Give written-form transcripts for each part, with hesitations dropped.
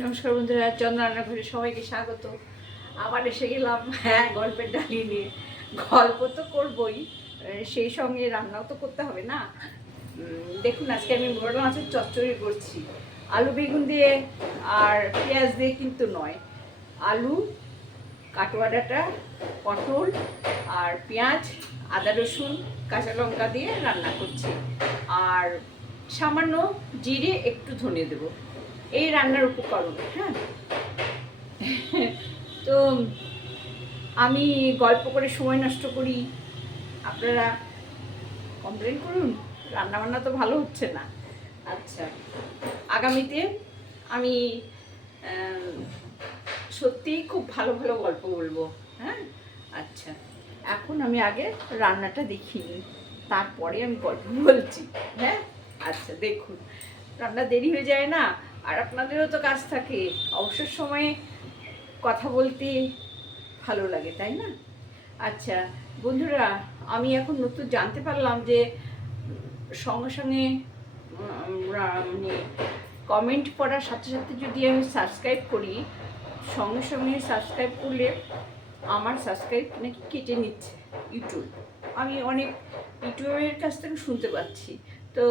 নমস্কার বন্ধুরা, চন্দ্র রান্নাঘরে সবাইকে স্বাগত। আবার এসে গেলাম গল্পের ডালি নিয়ে। গল্প তো করবই, সেই সঙ্গে রান্নাও তো করতে হবে না। দেখুন, আজকে আমি মোরলা মাছের চচ্চড়ি করছি। আলু বেগুন দিয়ে আর পেঁয়াজ দিয়ে কিন্তু নয়, আলু, কাটোয়া ডাঁটা, পটল আর পেঁয়াজ, আদা রসুন কাঁচা লঙ্কা দিয়ে রান্না করছি। আর সামান্য জিরে, একটু ধনে দেবো, এই রান্নার উপকরণ। হ্যাঁ, তো আমি গল্প করে সময় নষ্ট করি, আপনারা কমপ্লেন করুন, রান্নাবান্না তো ভালো হচ্ছে না। আচ্ছা, আগামীতে আমি সত্যিই খুব ভালো ভালো গল্প বলবো। হ্যাঁ, আচ্ছা, এখন আমি আগে রান্নাটা দেখিনি, তারপরে আমি গল্প বলছি। হ্যাঁ, আচ্ছা, দেখুন, রান্না দেরি হয়ে যায় না, আর আপনাদেরও তো কাজ থাকে, অবসর সময়ে কথা বলতে ভালো লাগে, তাই না? আচ্ছা বন্ধুরা, আমি এখন নতুন জানতে পারলাম যে সঙ্গে সঙ্গে মানে কমেন্ট পড়ার সাথে সাথে যদি আমি সাবস্ক্রাইব করি, সঙ্গে সঙ্গে সাবস্ক্রাইব করলে আমার সাবস্ক্রাইব নাকি কেটে নিচ্ছে ইউটিউব। আমি অনেক ইউটিউবের কাছ থেকে শুনতে পাচ্ছি। তো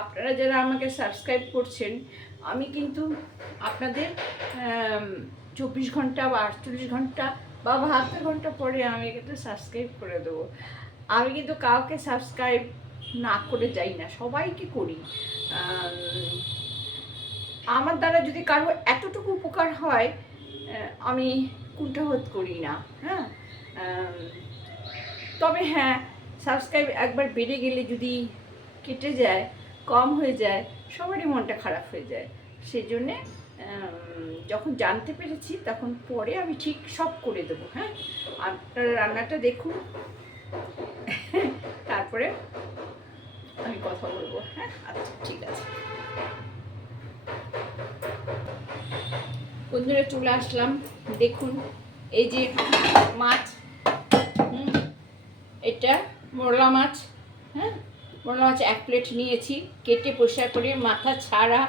আপনারা যারা আমাকে সাবস্ক্রাইব করছেন, আমি কিন্তু আপনাদের 24 ঘন্টা বা 48 ঘন্টা বা 72 ঘন্টা পরে আমি কিন্তু সাবস্ক্রাইব করে দেবো। আমি কিন্তু কাউকে সাবস্ক্রাইব না করে যাই না, সবাইকে করি। আমার দ্বারা যদি কারো এতটুকু উপকার হয়, আমি কুণ্ঠাবোধ করি না। হ্যাঁ, তবে হ্যাঁ, সাবস্ক্রাইব একবার বেড়ে গেলে যদি কেটে যায়, কম হয়ে যায়, সবারই মনটা খারাপ হয়ে যায়। সেই জন্যে যখন জানতে পেরেছি, তখন পরে আমি ঠিক সব করে দেবো। হ্যাঁ, আপনারা রান্নাটা দেখুন, তারপরে আমি কথা বলবো। হ্যাঁ, আচ্ছা, ঠিক আছে বন্ধুরা, চলে আসলাম। দেখুন, এই যে মাছ, এটা মোরলা মাছ। হ্যাঁ, মোরলা মাছ 1 প্লেট নিয়েছি, কেটে পরিষ্কার করে মাথা ছাড়া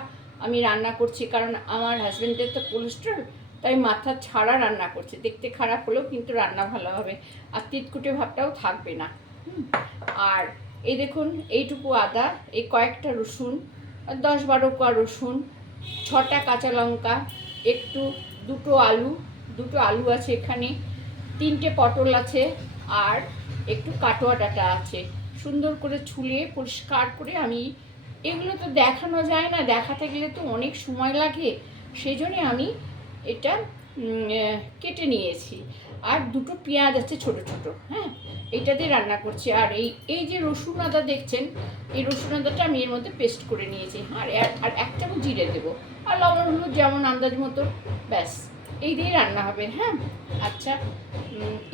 আমি রান্না করছি, কারণ আমার হাজব্যান্ডের তো কোলেস্ট্রল, তাই মাথা ছাড়া রান্না করছি। দেখতে খারাপ হলেও কিন্তু রান্না ভালো হবে, আর তিতকুটে ভাবটাও থাকবে না। আর এই দেখুন, এইটুকু আদা, এই কয়েকটা রসুন, 10-12 কোয়া রসুন, 6টা কাঁচা লঙ্কা, একটু দুটো আলু আছে এখানে, 3টে পটল আছে, আর একটু কাটোয়া ডাঁটা আছে। সুন্দর করে ছুলে পরিষ্কার করে আমি, এগুলো তো দেখানো যায় না, দেখাতে গেলে তো অনেক সময় লাগে, সেই জন্যে আমি এটা কেটে নিয়েছি। আর দুটো পেঁয়াজ আছে ছোট ছোট। হ্যাঁ, এইটা দিয়ে রান্না করছি। আর এই যে রসুন আদা দেখছেন, এই রসুন আদাটা আমি এর মধ্যে পেস্ট করে নিয়েছি। আর 1 চামচ জিরে দেবো, আর লবণ হলুদ যেমন আন্দাজ মতো, ব্যাস এই দিয়ে রান্না হবে। হ্যাঁ, আচ্ছা,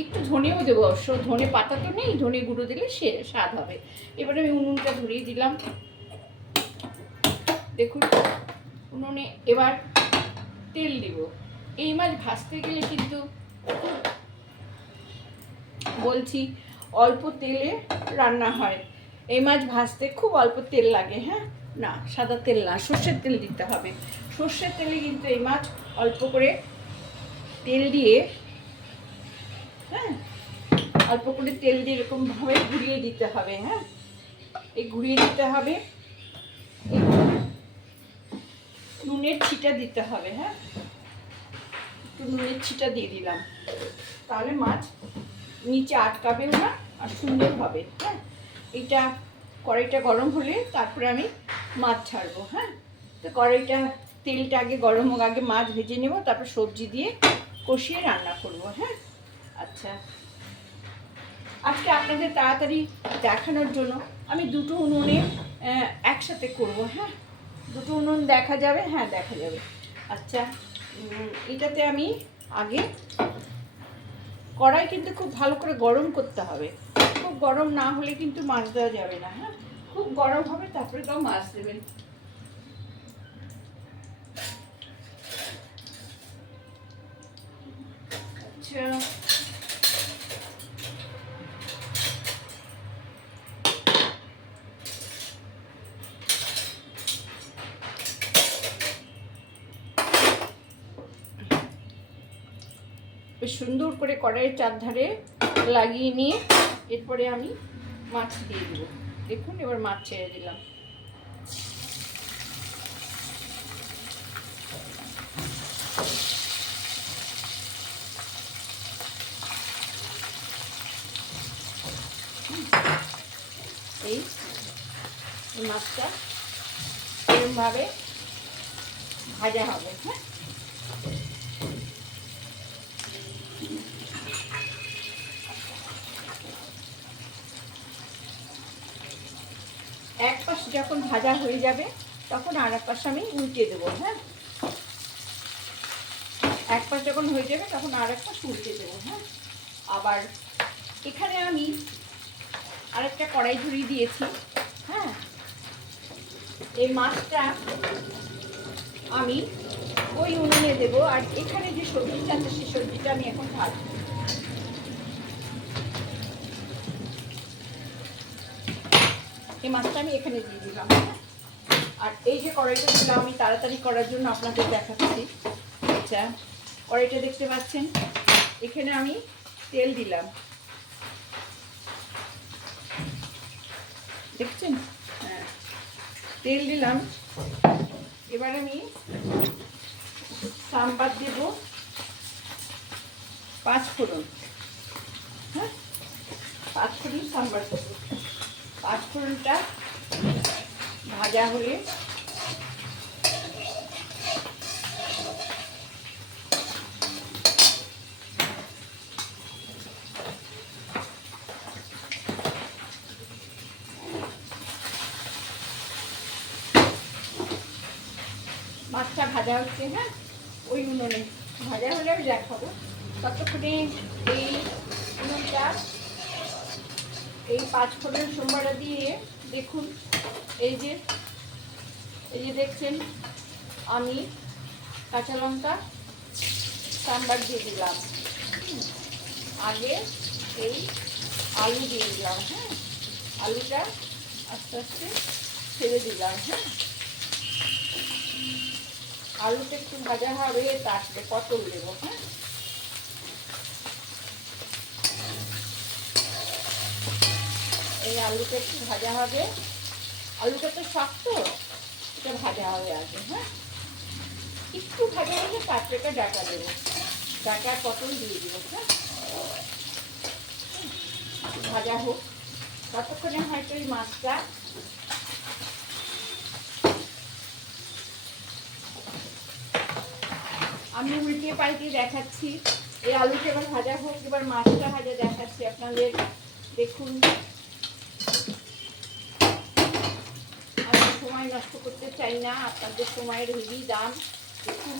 একটু ধনেও দেবো, অবশ্য ধনে পাতা তো নেই, ধনে গুঁড়ো দিলে সে স্বাদ হবে। এবারে আমি উনুনটা ধরিয়ে দিলাম। দেখুন, উনুনে এবার তেল দিব। এই মাছ ভাজতে গেলে কিন্তু বলছি, অল্প তেলে রান্না হয়। এই মাছ ভাজতে খুব অল্প তেল লাগে। হ্যাঁ, না, সাদা তেল না, সর্ষের তেল দিতে হবে। সর্ষের তেলে কিন্তু এই মাছ অল্প করে তেল দিয়ে, হ্যাঁ, অল্প করে তেল দিয়ে এরকমভাবে ঘুরিয়ে দিতে হবে। হ্যাঁ, এই ঘুরিয়ে দিতে হবে, নুনের ছিটা দিতে হবে। হ্যাঁ, একটু নুনের ছিটা দিয়ে দিলাম, তাহলে মাছ নিচে আটকাবেও না, আর সুন্দর হবে। হ্যাঁ, এইটা কড়াইটা গরম হলে তারপরে আমি মাছ ছাড়বো। হ্যাঁ, তো তেলটা আগে গরম হোক, আগে মাছ ভেজে নেব, তারপর সবজি দিয়ে কষিয়ে রান্না করব। হ্যাঁ, আচ্ছা, আজকে আপনাদের তাড়াতাড়ি দেখানোর জন্য আমি দুটো উনুনে একসাথে করব। হ্যাঁ, দুটো উনুন দেখা যাবে, হ্যাঁ দেখা যাবে। আচ্ছা, এটাতে আমি আগে কড়াই কিন্তু খুব ভালো করে গরম করতে হবে, খুব গরম না হলে কিন্তু মাছ দেওয়া যাবে না। হ্যাঁ, খুব গরম হবে, তারপরে তাও মাছ দেবেন। আচ্ছা, বেশ সুন্দর করে কড়াইয়ের চারধারে লাগিয়ে নিয়ে এরপরে আমি মাছ দিয়ে দেবো। দেখুন এবার মাছ ছেড়ে দিলাম। এই মাছটা এরকমভাবে ভাজা হবে। হ্যাঁ, এক পাশ যখন ভাজা হয়ে যাবে তখন আর এক পাশ আমি উল্টে দেবো। হ্যাঁ, এক পাশ যখন হয়ে যাবে তখন আর এক পাশ উল্টে দেবো। হ্যাঁ, আবার এখানে আমি আরেকটা কড়াই ঝুড়ি দিয়েছি। হ্যাঁ, এই মাছটা আমি ওই উনুনে দেবো, আর এখানে যে সবজিটা আছে সেই সবজিটা আমি এখন ভাজবো। এই মাছটা আমি এখানে দিয়ে দিলাম। আর এই যে কড়াইটা দিলাম আমি তাড়াতাড়ি করার জন্য আপনাদের দেখাচ্ছি। আচ্ছা, কড়াইটা দেখতে পাচ্ছেন, এখানে আমি তেল দিলাম, দেখছেন? হ্যাঁ, তেল দিলাম। এবার আমি সাম্বার দেব 5 ফোড়ন। হ্যাঁ, 5 ফোড়ন সাম্বার দেবো। 5 ফোড়নটা ভাজা হলে মাছটা ভাজা হচ্ছে। হ্যাঁ, ওই উনুনে ভাজা হলে আমি দেখাবো। ততক্ষণে এই উনুনটা এই 5 ফোড়ন সোমবারটা দিয়ে দেখুন, এই যে দেখছেন আমি কাঁচা লঙ্কা সাম্বার দিয়ে দিলাম। আগে এই আলু দিয়ে দিলাম। হ্যাঁ, আলুটা আস্তে আস্তে ছেড়ে দিলাম। হ্যাঁ, আলুটা একটু ভাজা হবে, তারপরে পটল দেবো। হ্যাঁ, এই আলুটা একটু ভাজা হবে, আলুটা তো শক্ত, এটা ভাজা হবে আগে। হ্যাঁ, একটু ভাজা হলে তারপরে ডাটা দেবো, ডাটা পটল দিয়ে দেবো। হ্যাঁ, ভাজা হোক, ততক্ষণে হয়তো এই মাছটা আমি উল্টে পাল্টে দেখাচ্ছি। এই আলুটা এবার ভাজা হোক, এবার মাছটা ভাজা দেখাচ্ছি আপনাদের। দেখুন, আমি সময় নষ্ট করতে চাই না, আপনাদের সময়ের হেভি দাম। দেখুন,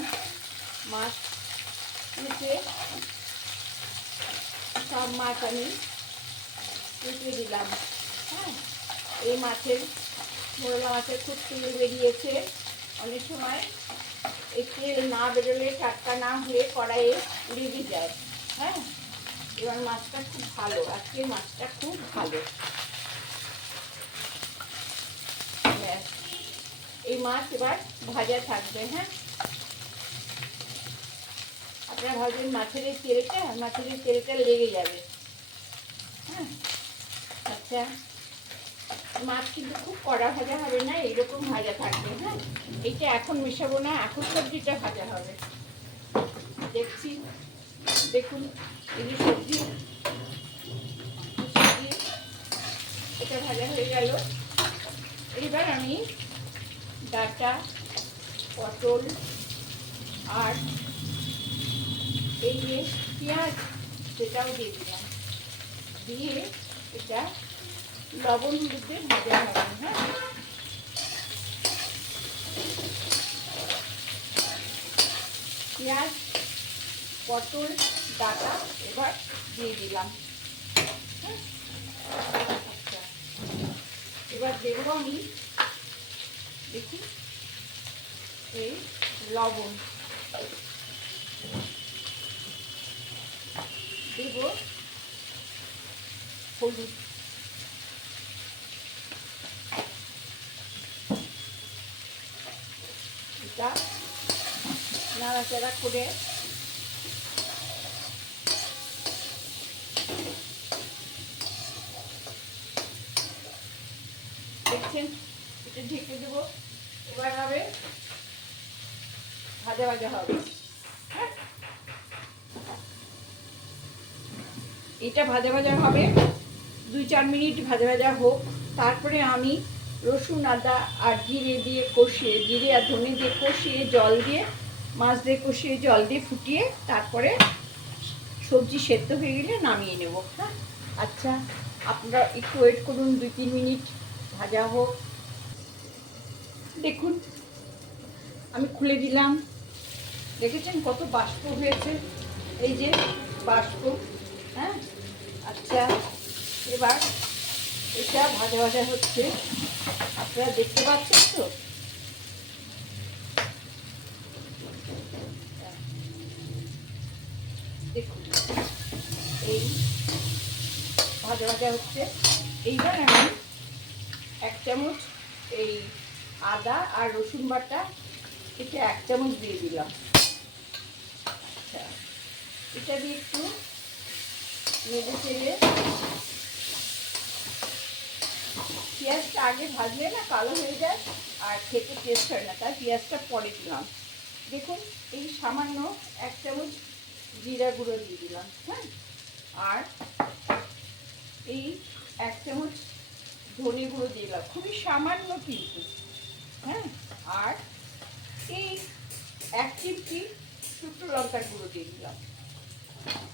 মাছ উঠে সব মাছ আমি উঠে দিলাম। হ্যাঁ, এই মাছের মোরলা মাছের খুব তেল বেরিয়েছে। অনেক সময় এই তেল না বেরোলে, টাটকা না হয়ে কড়াইয়ে লেগে যায়। হ্যাঁ, এবার মাছটা খুব ভালো, আজকে মাছটা খুব ভালো। এই মাছ এবার ভাজা থাকবে। হ্যাঁ, আপনারা ভাববেন মাছের এই তেলটা লেগে যাবে। হ্যাঁ, আচ্ছা, মাছ কিন্তু খুব কড়া ভাজা হবে না, এইরকম ভাজা থাকবে। হ্যাঁ, এইটা এখন মেশাবো না, এখন সবজিটা ভাজা হবে। দেখছি, দেখুন, এই যে সবজি এটা ভাজা হয়ে গেল। এবার আমি ডাটা, পটল আর এই যে পেঁয়াজ সেটাও দিয়ে দিলাম, দিয়ে এটা লবণ হলুদে ভাজা হবে। হ্যাঁ, পেঁয়াজ, পটল, ডাটা এবার দিয়ে দিলাম। হ্যাঁ, আচ্ছা, এবার দেবো আমি, দেখি, এই লবণ দেব, হলুদ, এটা নাড়াচাড়া করে দেখেছেন, এটা ঢেকে দেবো। এবার হবে ভাজা ভাজা হবে। হ্যাঁ, এটা ভাজা ভাজা হবে, 2-4 মিনিট ভাজা ভাজা হোক। তারপরে আমি রসুন আদা আর জিরে দিয়ে কষিয়ে, জিরে আর ধনে দিয়ে কষিয়ে, জল দিয়ে, মাছ দিয়ে কষিয়ে, জল দিয়ে ফুটিয়ে, তারপরে সবজি সেদ্ধ হয়ে গেলে নামিয়ে নেব। হ্যাঁ, আচ্ছা, আপনারা একটু ওয়েট করুন, 2-3 মিনিট ভাজা হোক। দেখুন, আমি খুলে দিলাম। দেখেছেন কত বাষ্প হয়েছে, এই যে বাষ্প। হ্যাঁ, আচ্ছা, এবার এটা ভাজা ভাজা হচ্ছে, আপনারা দেখতে পাচ্ছেন তো? দেখুন, এই ভাজা ভাজা হচ্ছে। এইবার আমি 1 চামচ এই আদা আর রসুন বাটা, এটা 1 চামচ দিয়ে দিলাম। আচ্ছা, এটা দিয়ে একটু নেড়ে চেড়ে, পেঁয়াজটা আগে ভাজলে না কালো হয়ে যায় আর খেতে টেস্ট হয় না, তাই পেঁয়াজটা পরে দিলাম। দেখুন, এই সামান্য 1 চামচ জিরা গুঁড়ো দিয়ে দিলাম। হ্যাঁ, আর এই 1 চামচ ধনে গুঁড়ো দিয়ে দিলাম, খুবই সামান্য কিন্তু। হ্যাঁ, আর এই 1 চিমটি শুকনো লঙ্কার গুঁড়ো দিয়ে দিলাম,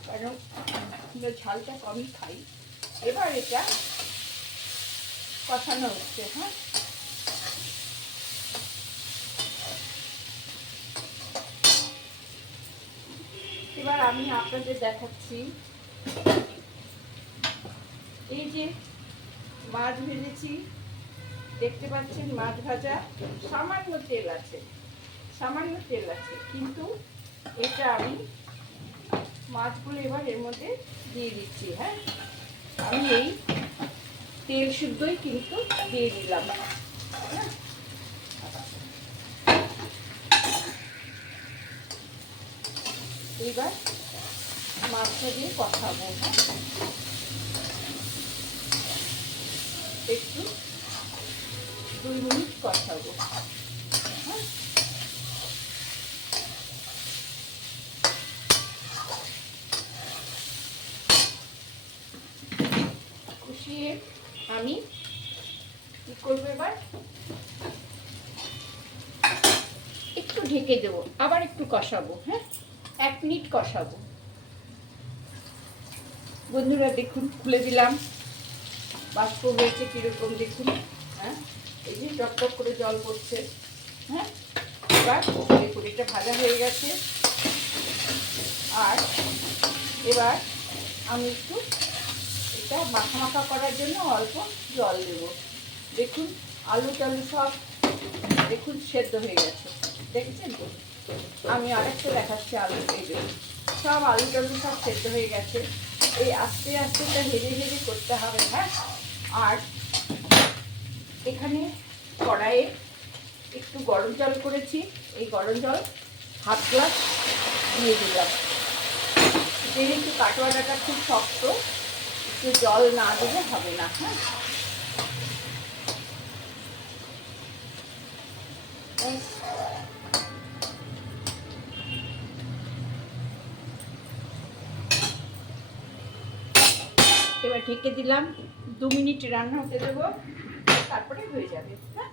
কারণ আমরা ঝালটা কমই খাই। এবার এটা কষানো হচ্ছে। হ্যাঁ, এবার আমি আপনাদের দেখাচ্ছি, এই যে মাছ ভেজেছি, দেখতে পাচ্ছেন মাছ ভাজা, সামান্য তেল আছে, সামান্য তেল আছে, কিন্তু এটা আমি মাছগুলো এবার এর মধ্যে দিয়ে দিচ্ছি। হ্যাঁ, আমি এই তেল শুদ্ধই কিন্তু দিয়ে দিলাম। হ্যাঁ, এবার মাছটা দিয়ে কষাবো। হ্যাঁ, একটু 2 মিনিট কষাবো। হ্যাঁ, কষিয়ে আমি কি করবো, এবার একটু ঢেকে দেবো, আবার একটু কষাবো। হ্যাঁ, 1 মিনিট কষাবো। বন্ধুরা দেখুন, খুলে দিলাম, বাষ্প হয়েছে কিরকম দেখুন। হ্যাঁ, এই যে টকটক করে জল পড়ছে। হ্যাঁ, এবার দেখুন এটা ভাজা হয়ে গেছে। আর এবার আমি একটু এটা মাখা মাখা করার জন্য অল্প জল দেব। দেখুন, আলু টালু সব দেখুন সেদ্ধ হয়ে গেছে, দেখেছেন তো? আমি আরেকটা দেখাচ্ছি, আলু, এই দেখুন সব আলু টালু সব সেদ্ধ হয়ে গেছে। এই আস্তে আস্তে এটা হেঁড়ে হেঁড়ে করতে হবে। হ্যাঁ, আর এখানে কড়াইয়ে একটু গরম জল করেছি, এই গরম জল 1/2 গ্লাস দিয়ে দিলাম। যেহেতু কাটোয়াটাটা খুব শক্ত, একটু জল না দিলে হবে না। হ্যাঁ, এবার ঢেকে দিলাম, 2 মিনিট রান্না হতে দেবো, তারপরে হয়ে যাবে। হ্যাঁ,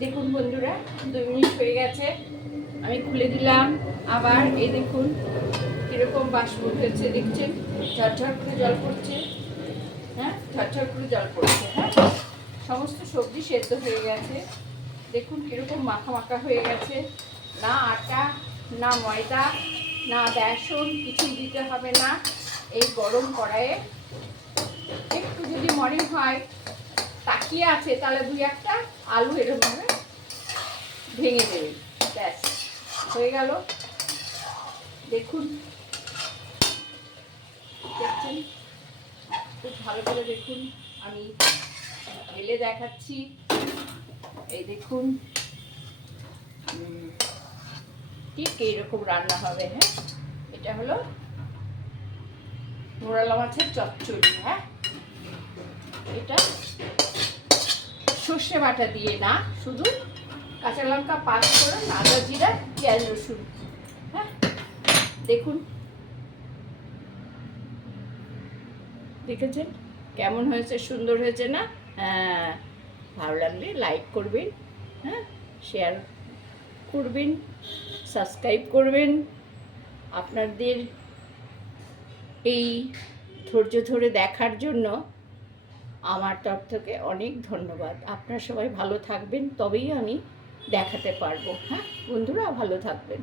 দেখুন বন্ধুরা, 2 মিনিট হয়ে গেছে, আমি খুলে দিলাম। আবার এই দেখুন কিরকম বাষ্প উঠেছে, দেখছেন ঝরঝর করে জল পড়ছে। হ্যাঁ, ঝরঝর করে জল পড়ছে। হ্যাঁ, সমস্ত সবজি সেদ্ধ হয়ে গেছে, দেখুন কিরকম মাখা মাখা হয়ে গেছে। না আটা, না ময়দা, না বেসন, কিছুই দিতে হবে না। এই গরম কড়াইয়ে একটু যদি মনে হয় তাকিয়ে আছে, তাহলে 2-1টা আলু এরকমভাবে ভেঙে দেবে, ব্যাস হয়ে গেল। দেখুন, দেখছেন, খুব ভালো করে দেখুন, আমি ঢেলে দেখাচ্ছি। এই দেখুন, ঠিক এইরকম রান্না হবে। হ্যাঁ, এটা হলো মোরালা মাছের চচ্চড়ি। হ্যাঁ, এটা সর্ষে বাটা দিয়ে না, শুধু কাঁচা লঙ্কা, পাঁচ ফোড়ন, আদা, জিরা, পেঁয়াজ, রসুন। হ্যাঁ, দেখুন দেখেছেন কেমন হয়েছে, সুন্দর হয়েছে না? হ্যাঁ, ভালো লাগলে লাইক করবেন, হ্যাঁ, শেয়ার করবেন, সাবস্ক্রাইব করবেন। আপনাদের এই ধৈর্য ধরে দেখার জন্য আমার তরফ থেকে অনেক ধন্যবাদ। আপনারা সবাই ভালো থাকবেন, তবেই আমি দেখাতে পারবো। হ্যাঁ বন্ধুরা, ভালো থাকবেন।